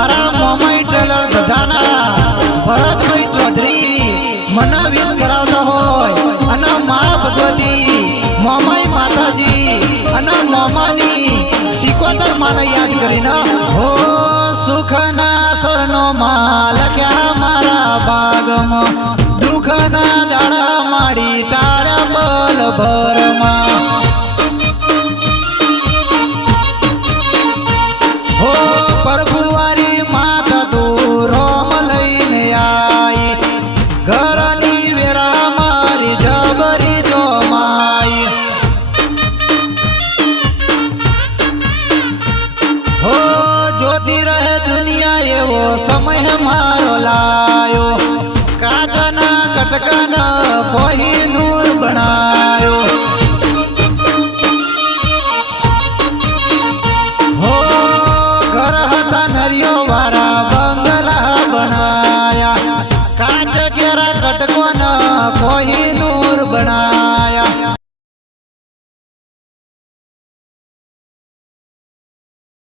મારા મોમાઈ ટેલર દધાના ભરતભાઈ ચૌધરી મને વિશ કરાવતા હોય. અને મા ભગવતી મોમાઈ માતાજી અને મોમાની સિકોતર માને યાદ કરીને, હો સુખના સરનો માલ ક્યાં મારા બાગમાં દુઃખના દાડા માડી તારા બલ ભર ઘરની વેરા મારી જબરી જો હો જોતી રહે દુનિયા એવો સમય મારો اچ کې را کټ کو